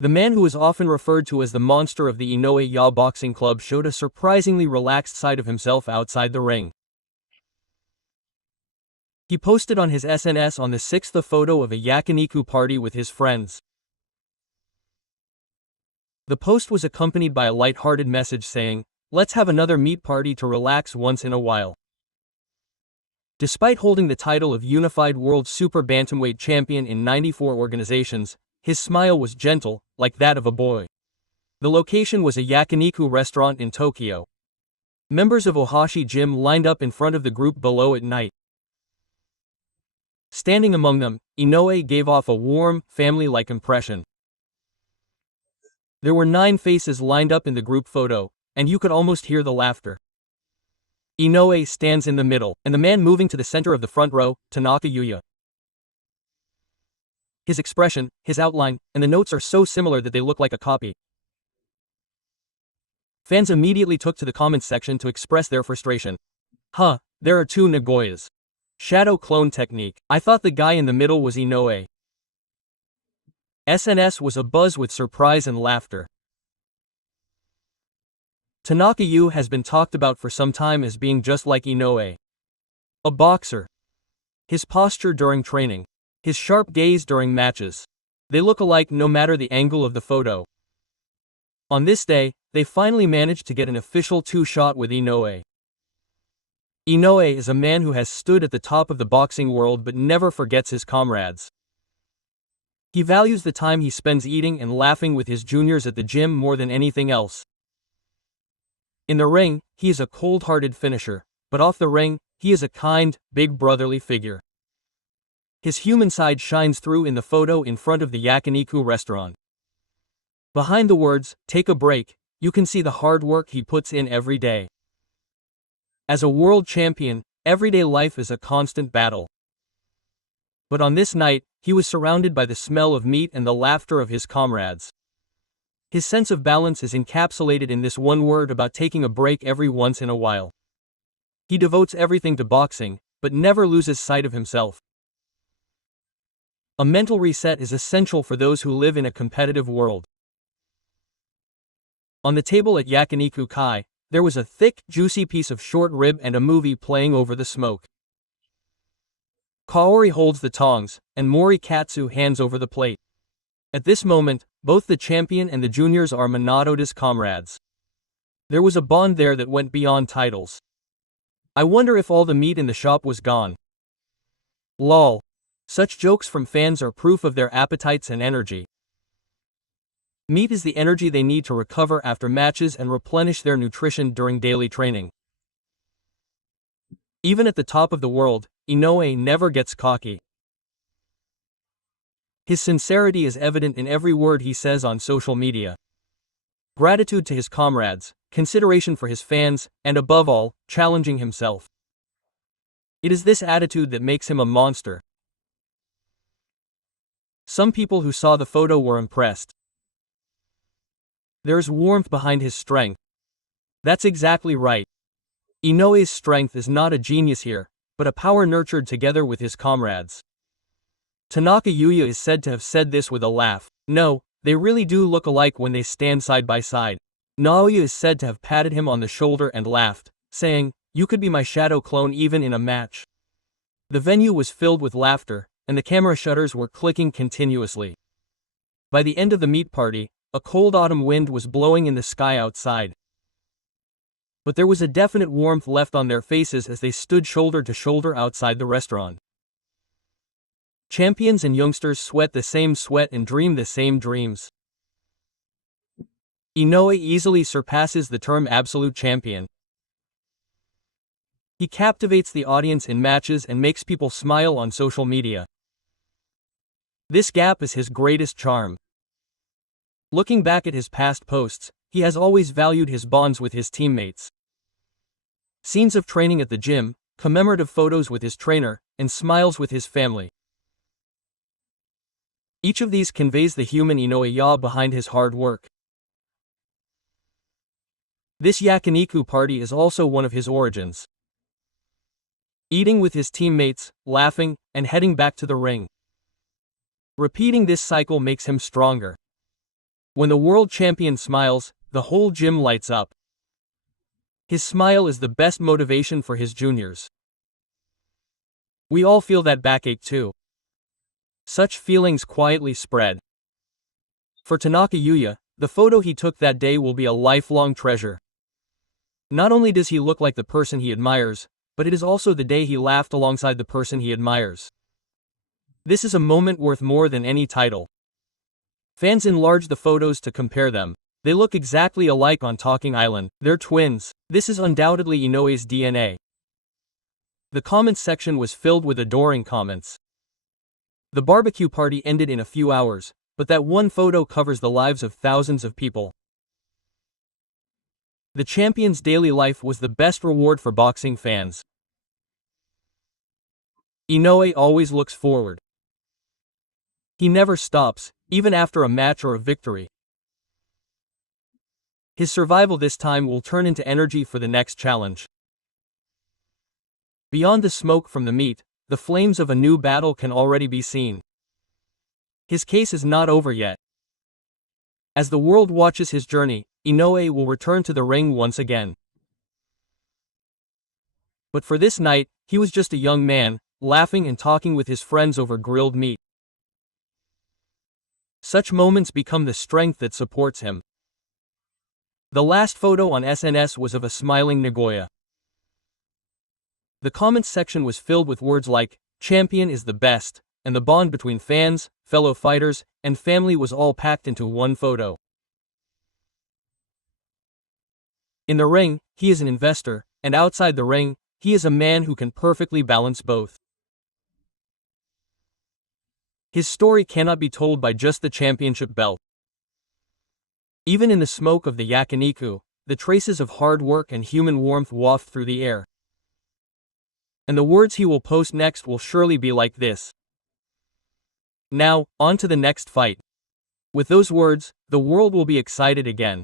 The man who is often referred to as the monster of the Inoue Boxing Club showed a surprisingly relaxed side of himself outside the ring. He posted on his SNS on the 6th a photo of a yakiniku party with his friends. The post was accompanied by a light-hearted message saying, "Let's have another meat party to relax once in a while." Despite holding the title of Unified World Super Bantamweight Champion in 94 organizations, his smile was gentle, like that of a boy. The location was a yakiniku restaurant in Tokyo. Members of Ohashi Gym lined up in front of the group below at night. Standing among them, Inoue gave off a warm, family-like impression. There were 9 faces lined up in the group photo, and you could almost hear the laughter. Inoue stands in the middle, and the man moving to the center of the front row, Tanaka Yuya. His expression, his outline, and the notes are so similar that they look like a copy. Fans immediately took to the comments section to express their frustration. Huh, there are 2 Nagoyas. Shadow clone technique. I thought the guy in the middle was Inoue. SNS was abuzz with surprise and laughter. Tanaka Yu has been talked about for some time as being just like Inoue. A boxer. His posture during training. His sharp gaze during matches. They look alike no matter the angle of the photo. On this day, they finally managed to get an official 2-shot with Inoue. Inoue is a man who has stood at the top of the boxing world but never forgets his comrades. He values the time he spends eating and laughing with his juniors at the gym more than anything else. In the ring, he is a cold-hearted finisher, but off the ring, he is a kind, big brotherly figure. His human side shines through in the photo in front of the yakiniku restaurant. Behind the words, "Take a break," you can see the hard work he puts in every day. As a world champion, everyday life is a constant battle. But on this night, he was surrounded by the smell of meat and the laughter of his comrades. His sense of balance is encapsulated in this one word about taking a break every once in a while. He devotes everything to boxing, but never loses sight of himself. A mental reset is essential for those who live in a competitive world. On the table at Yakiniku Kai, there was a thick, juicy piece of short rib and a movie playing over the smoke. Kaori holds the tongs, and Mori Katsu hands over the plate. At this moment, both the champion and the juniors are Minato's comrades. There was a bond there that went beyond titles. I wonder if all the meat in the shop was gone. Lol. Such jokes from fans are proof of their appetites and energy. Meat is the energy they need to recover after matches and replenish their nutrition during daily training. Even at the top of the world, Inoue never gets cocky. His sincerity is evident in every word he says on social media. Gratitude to his comrades, consideration for his fans, and above all, challenging himself. It is this attitude that makes him a monster. Some people who saw the photo were impressed. There's warmth behind his strength. That's exactly right. Inoue's strength is not a genius here, but a power nurtured together with his comrades. Tanaka Yuya is said to have said this with a laugh. No, they really do look alike when they stand side by side. Naoya is said to have patted him on the shoulder and laughed, saying, "You could be my shadow clone even in a match." The venue was filled with laughter, and the camera shutters were clicking continuously. By the end of the meat party, a cold autumn wind was blowing in the sky outside. But there was a definite warmth left on their faces as they stood shoulder to shoulder outside the restaurant. Champions and youngsters sweat the same sweat and dream the same dreams. Inoue easily surpasses the term absolute champion. He captivates the audience in matches and makes people smile on social media. This gap is his greatest charm. Looking back at his past posts, he has always valued his bonds with his teammates. Scenes of training at the gym, commemorative photos with his trainer, and smiles with his family. Each of these conveys the human Inoue behind his hard work. This yakiniku party is also one of his origins. Eating with his teammates, laughing, and heading back to the ring. Repeating this cycle makes him stronger. When the world champion smiles, the whole gym lights up. His smile is the best motivation for his juniors. We all feel that backache too. Such feelings quietly spread. For Tanaka Yuya, the photo he took that day will be a lifelong treasure. Not only does he look like the person he admires, but it is also the day he laughed alongside the person he admires. This is a moment worth more than any title. Fans enlarge the photos to compare them. They look exactly alike on Talking Island. They're twins. This is undoubtedly Inoue's DNA. The comments section was filled with adoring comments. The barbecue party ended in a few hours, but that one photo covers the lives of thousands of people. The champion's daily life was the best reward for boxing fans. Inoue always looks forward. He never stops, even after a match or a victory. His survival this time will turn into energy for the next challenge. Beyond the smoke from the meat, the flames of a new battle can already be seen. His case is not over yet. As the world watches his journey, Inoue will return to the ring once again. But for this night, he was just a young man, laughing and talking with his friends over grilled meat. Such moments become the strength that supports him. The last photo on SNS was of a smiling Nagoya. The comments section was filled with words like, "Champion is the best," and the bond between fans, fellow fighters, and family was all packed into one photo. In the ring, he is an investor, and outside the ring, he is a man who can perfectly balance both. His story cannot be told by just the championship belt. Even in the smoke of the yakiniku, the traces of hard work and human warmth waft through the air. And the words he will post next will surely be like this. Now, on to the next fight. With those words, the world will be excited again.